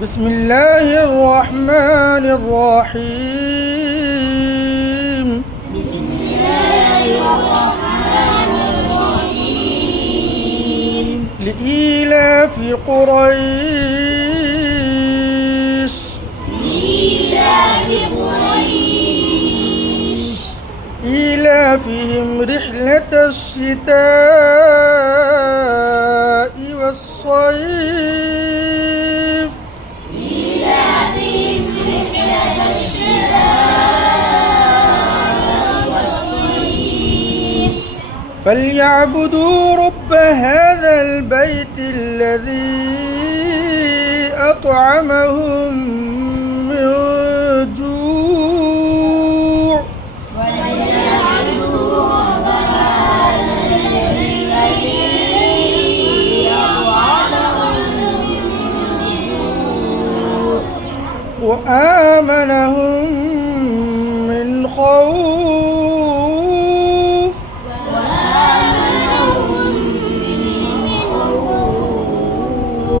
بسم الله الرحمن الرحيم. بسم الله الرحمن الرحيم. لإيلاف قريش. لإيلاف قريش. إيلافهم رحلة الشتاء والصيف. إيلافهم رحلة الشتاء والصيف. فليعبدوا رب هذا البيت الذي أطعمهم من جوع وليعبدوا رب هذا الذي أطعمهم من جوع وآمنهم من خوف.